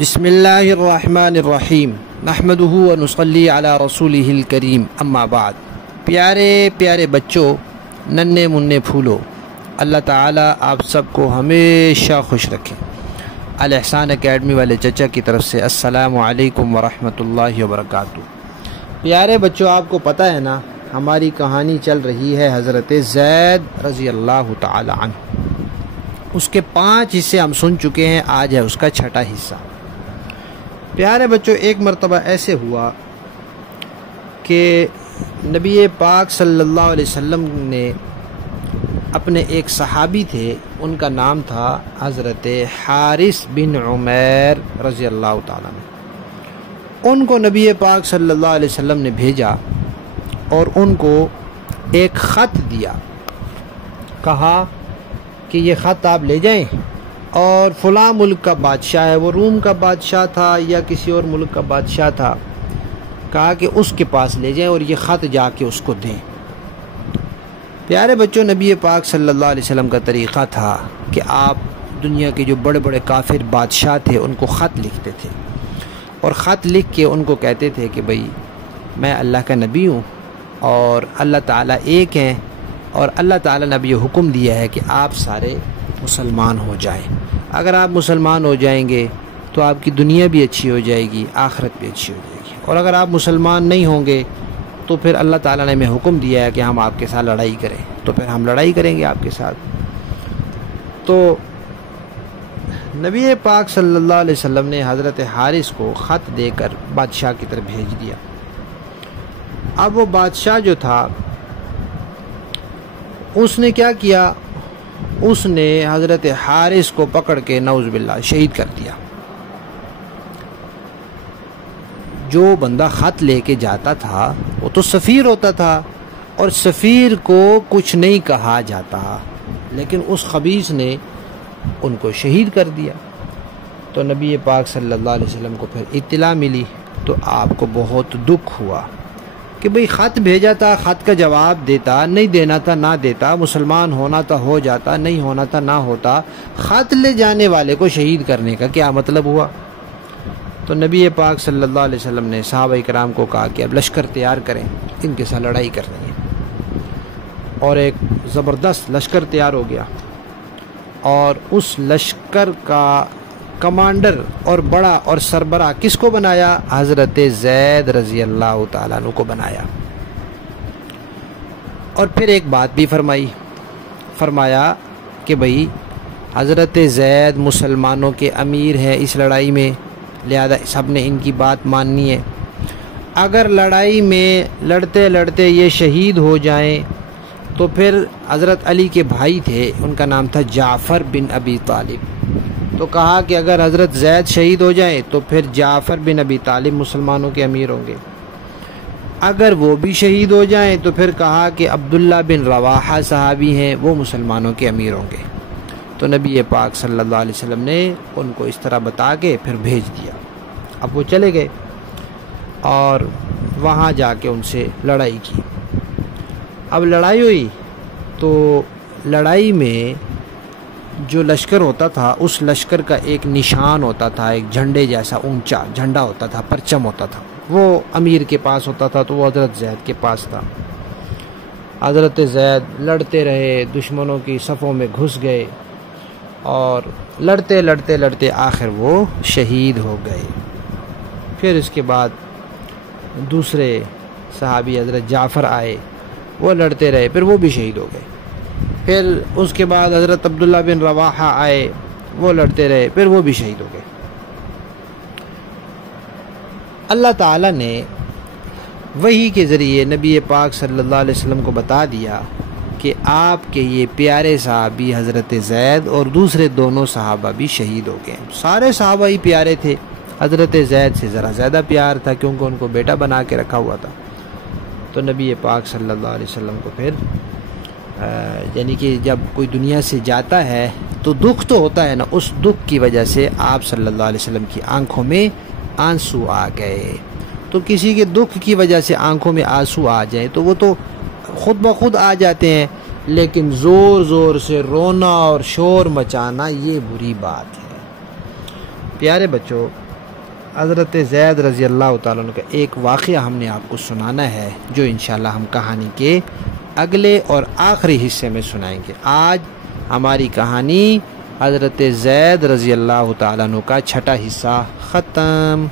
بسم اللہ الرحمن الرحیم نحمدہ و نصلی علی رسولہ الکریم اما بعد۔ پیارے پیارے بچوں، ننھے منھے پھولو، اللہ تعالیٰ آپ سب کو ہمیشہ خوش رکھے۔ الاحسان اکیڈمی والے چچا کی طرف سے السلام علیکم ورحمۃ اللہ وبرکاتہ۔ پیارے بچوں، آپ کو پتہ ہے نا، ہماری کہانی چل رہی ہے حضرت زید رضی اللہ تعالی عنہ۔ اس کے 5 حصے ہم سن چکے ہیں، آج ہے اس کا 6واں حصہ۔ پیارے بچوں، ایک مرتبہ ایسے ہوا کہ نبی پاک صلی اللہ علیہ وسلم نے اپنے ایک صحابی تھے، ان کا نام تھا حضرت حارث بن عمیر رضی اللہ تعالیٰ عنہ۔ ان کو نبی پاک صلی اللہ علیہ وسلم نے بھیجا اور ان کو ایک خط دیا، کہا کہ یہ خط آپ لے جائیں، اور فلاں ملک کا بادشاہ ہے، وہ روم کا بادشاہ تھا یا کسی اور ملک کا بادشاہ تھا، کہا کہ اس کے پاس لے جائیں اور یہ خط جا کے اس کو دیں۔ پیارے بچوں، نبی پاک صلی اللہ علیہ وسلم کا طریقہ تھا کہ آپ دنیا کے جو بڑے بڑے کافر بادشاہ تھے ان کو خط لکھتے تھے، اور خط لکھ کے ان کو کہتے تھے کہ بھئی میں اللہ کا نبی ہوں اور اللہ تعالیٰ ایک ہیں، اور اللہ تعالیٰ نے اب یہ حکم دیا ہے کہ آپ سارے مسلمان ہو جائیں۔ اگر آپ مسلمان ہو جائیں گے تو آپ کی دنیا بھی اچھی ہو جائے گی، آخرت بھی اچھی ہو جائے گی، اور اگر آپ مسلمان نہیں ہوں گے تو پھر اللہ تعالیٰ نے ہمیں حکم دیا ہے کہ ہم آپ کے ساتھ لڑائی کریں، تو پھر ہم لڑائی کریں گے آپ کے ساتھ۔ تو نبی پاک صلی اللہ علیہ وسلم نے حضرت حارث کو خط دے کر بادشاہ کی طرف بھیج دیا۔ اب وہ بادشاہ جو تھا اس نے کیا کیا، اس نے حضرت حارث کو پکڑ کے نعوذ باللہ شہید کر دیا۔ جو بندہ خط لے کے جاتا تھا وہ تو سفیر ہوتا تھا، اور سفیر کو کچھ نہیں کہا جاتا، لیکن اس خبیث نے ان کو شہید کر دیا۔ تو نبی پاک صلی اللہ علیہ وسلم کو پھر اطلاع ملی، تو آپ کو بہت دکھ ہوا کہ بھئی خط بھیجا تھا، خط کا جواب دیتا، نہیں دینا تھا نہ دیتا، مسلمان ہونا تھا ہو جاتا، نہیں ہونا تھا نہ ہوتا، خط لے جانے والے کو شہید کرنے کا کیا مطلب ہوا؟ تو نبی پاک صلی اللہ علیہ وسلم نے صحابہ کرام کو کہا کہ اب لشکر تیار کریں، ان کے ساتھ لڑائی کرنی ہے۔ اور ایک زبردست لشکر تیار ہو گیا، اور اس لشکر کا کمانڈر اور بڑا اور سربراہ کس کو بنایا؟ حضرت زید رضی اللہ تعالیٰ عنہ کو بنایا۔ اور پھر ایک بات بھی فرمایا کہ بھئی حضرت زید مسلمانوں کے امیر ہیں اس لڑائی میں، لہذا سب نے ان کی بات ماننی ہے۔ اگر لڑائی میں لڑتے لڑتے یہ شہید ہو جائیں تو پھر حضرت علی کے بھائی تھے، ان کا نام تھا جعفر بن ابی طالب، تو کہا کہ اگر حضرت زید شہید ہو جائیں تو پھر جعفر بن ابی طالب مسلمانوں کے امیر ہوں گے، اگر وہ بھی شہید ہو جائیں تو پھر کہا کہ عبداللہ بن رواحہ صحابی ہیں، وہ مسلمانوں کے امیر ہوں گے۔ تو نبی پاک صلی اللہ علیہ وسلم نے ان کو اس طرح بتا کے پھر بھیج دیا۔ اب وہ چلے گئے اور وہاں جا کے ان سے لڑائی کی۔ اب لڑائی ہوئی تو لڑائی میں جو لشکر ہوتا تھا اس لشکر کا ایک نشان ہوتا تھا، ایک جھنڈے جیسا اونچا جھنڈا ہوتا تھا، پرچم ہوتا تھا، وہ امیر کے پاس ہوتا تھا، تو وہ حضرت زید کے پاس تھا۔ حضرت زید لڑتے رہے، دشمنوں کی صفوں میں گھس گئے، اور لڑتے لڑتے لڑتے آخر وہ شہید ہو گئے۔ پھر اس کے بعد دوسرے صحابی حضرت جعفر آئے، وہ لڑتے رہے، پھر وہ بھی شہید ہو گئے۔ پھر اس کے بعد حضرت عبداللہ بن رواحہ آئے، وہ لڑتے رہے، پھر وہ بھی شہید ہو گئے۔ اللہ تعالیٰ نے وحی کے ذریعے نبی پاک صلی اللہ علیہ وسلم کو بتا دیا کہ آپ کے یہ پیارے صحابی حضرت زید اور دوسرے دونوں صحابہ بھی شہید ہو گئے۔ سارے صحابہ ہی پیارے تھے، حضرت زید سے ذرا زیادہ پیار تھا کیونکہ ان کو بیٹا بنا کے رکھا ہوا تھا۔ تو نبی پاک صلی اللہ علیہ وسلم کو پھر یعنی کہ جب کوئی دنیا سے جاتا ہے تو دکھ تو ہوتا ہے نا، اس دکھ کی وجہ سے آپ صلی اللہ علیہ وسلم کی آنکھوں میں آنسو آ گئے۔ تو کسی کے دکھ کی وجہ سے آنکھوں میں آنسو آ جائیں تو وہ تو خود بخود آ جاتے ہیں، لیکن زور زور سے رونا اور شور مچانا یہ بری بات ہے۔ پیارے بچوں، حضرت زید رضی اللہ تعالیٰ عنہ کا ایک واقعہ ہم نے آپ کو سنانا ہے، جو انشاءاللہ ہم کہانی کے اگلے اور آخری حصے میں سنائیں گے۔ آج ہماری کہانی حضرت زید رضی اللہ تعالیٰ عنہ کا چھٹا حصہ ختم۔